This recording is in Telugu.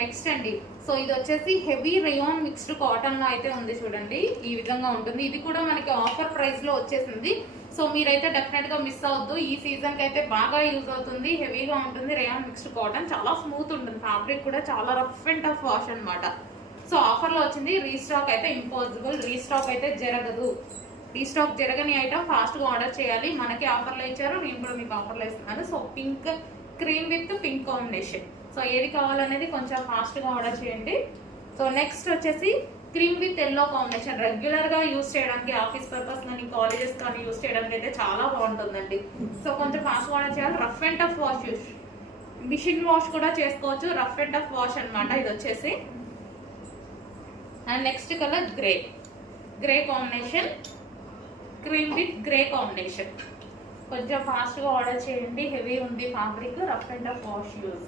నెక్స్ట్ అండి, సో ఇది వచ్చేసి హెవీ రేయాన్ మిక్స్డ్ కాటన్ లో అయితే ఉంది చూడండి. ఈ విధంగా ఉంటుంది. ఇది కూడా మనకి ఆఫర్ ప్రైస్ లో వచ్చేసింది. సో మీరైతే డెఫినెట్ గా మిస్ అవద్దు. ఈ సీజన్ కి అయితే బాగా యూజ్ అవుతుంది. హెవీగా ఉంటుంది. రేయాన్ మిక్స్డ్ కాటన్ చాలా స్మూత్ ఉంటుంది. ఫ్యాబ్రిక్ కూడా చాలా రఫ్ అండ్ టఫ్ వాష్ అనమాట. సో ఆఫర్ లో వచ్చింది. రీస్టాక్ అయితే ఇంపాసిబుల్, రీస్టాక్ అయితే జరగదు. రీస్టాక్ జరగని ఐటమ్ ఫాస్ట్ గా ఆర్డర్ చేయాలి. మనకి ఆఫర్లో ఇచ్చారు, నేను కూడా మీకు ఆఫర్లో ఇస్తున్నాను. So pink cream with pink combination. So ఏది కావాలనేది కొంచెం ఫాస్ట్ గా ఆర్డర్ చేయండి. సో నెక్స్ట్ వచ్చేసి cream with yellow combination. Regular గా యూస్ చేయడానికి, ఆఫీస్ పర్పస్ కానీ కాలేజెస్ కానీ యూస్ చేయడానికి అయితే చాలా బాగుంటుందండి. సో కొంచెం ఫాస్ట్ ఆర్డర్ చేయాలి. Rough and tough wash, machine wash కూడా చేసుకోవచ్చు. రఫ్ అండ్ టఫ్ వాష్ అనమాట ఇది వచ్చేసి. And next colour grey, grey combination, cream with grey combination. కొంచెం ఫాస్ట్ గా ఆర్డర్ చేయండి. హెవీ ఉంది fabric, rough and tough wash use.